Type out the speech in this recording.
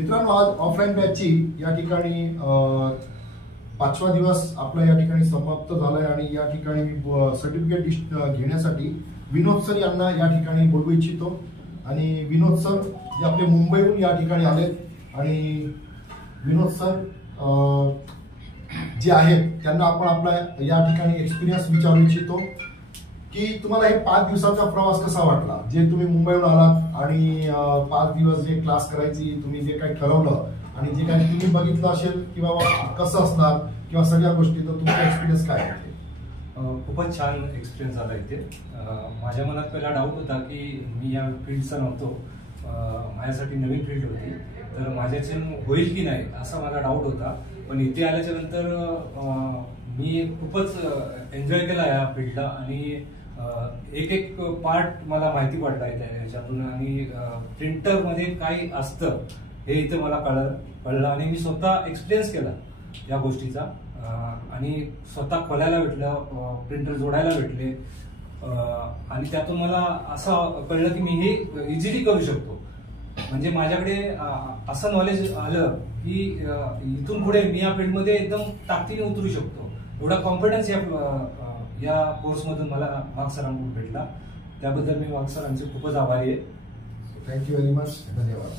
मित्रांनो, आज ऑफलाईन बॅचची या ठिकाणी 5वा दिवस आपला या ठिकाणी समाप्त झालाय आणि या ठिकाणी मी सर्टिफिकेट घेण्यासाठी विनोद सर यांना या ठिकाणी बोलवू इच्छितो। आणि विनोद सर जे आपले मुंबईहून या ठिकाणी आलेत आणि विनोद सर जे आहेत त्यांना आपण आपला या ठिकाणी एक्सपिरियन्स विचारू इच्छितो की तुम्हाला हे 5 दिवसाचा प्रवास कसा वाटला, जे तुम्ही मुंबईहून आलात आणि 5 दिवस जे क्लास करायची तुम्ही जे काही ठरवलं आणि जे काही तुम्ही बघितलं असेल की बाबा कसं असणार किंवा सगळ्या गोष्टी, तर तुमचा एक्सपिरियन्स काय आहे? खूपच छान एक्सपिरियन्स झाला इथे। माझ्या मनात पहिला डाऊट होता की मी या फील्डचा नव्हतो, माझ्यासाठी नवीन फील्ड होती, तर माझ्याचे होईल की नाही असा माझा डाऊट होता। पण इथे आल्याच्या नंतर मी खूपच एन्जॉय केला या फील्डला आणि एक एक पार्ट मला माहिती पडला याच्यातून आणि प्रिंटर मध्ये काय असतं हे इथं मला कळलं आणि मी स्वतः एक्सपिरियन्स केला या गोष्टीचा आणि स्वतः खोलायला भेटलं, प्रिंटर जोडायला भेटले आणि त्यातून मला असं कळलं की मी हे इझिली करू शकतो। म्हणजे माझ्याकडे असं नॉलेज आलं की इथून पुढे मी या फील्डमध्ये एकदम ताकदीने उतरू शकतो, एवढा कॉन्फिडन्स या कोर्समधून मला वाघ सरांकडून भेटला। त्याबद्दल मी वाघ सरांचे खूपच आभारी आहे। थँक्यू व्हेरी मच, धन्यवाद।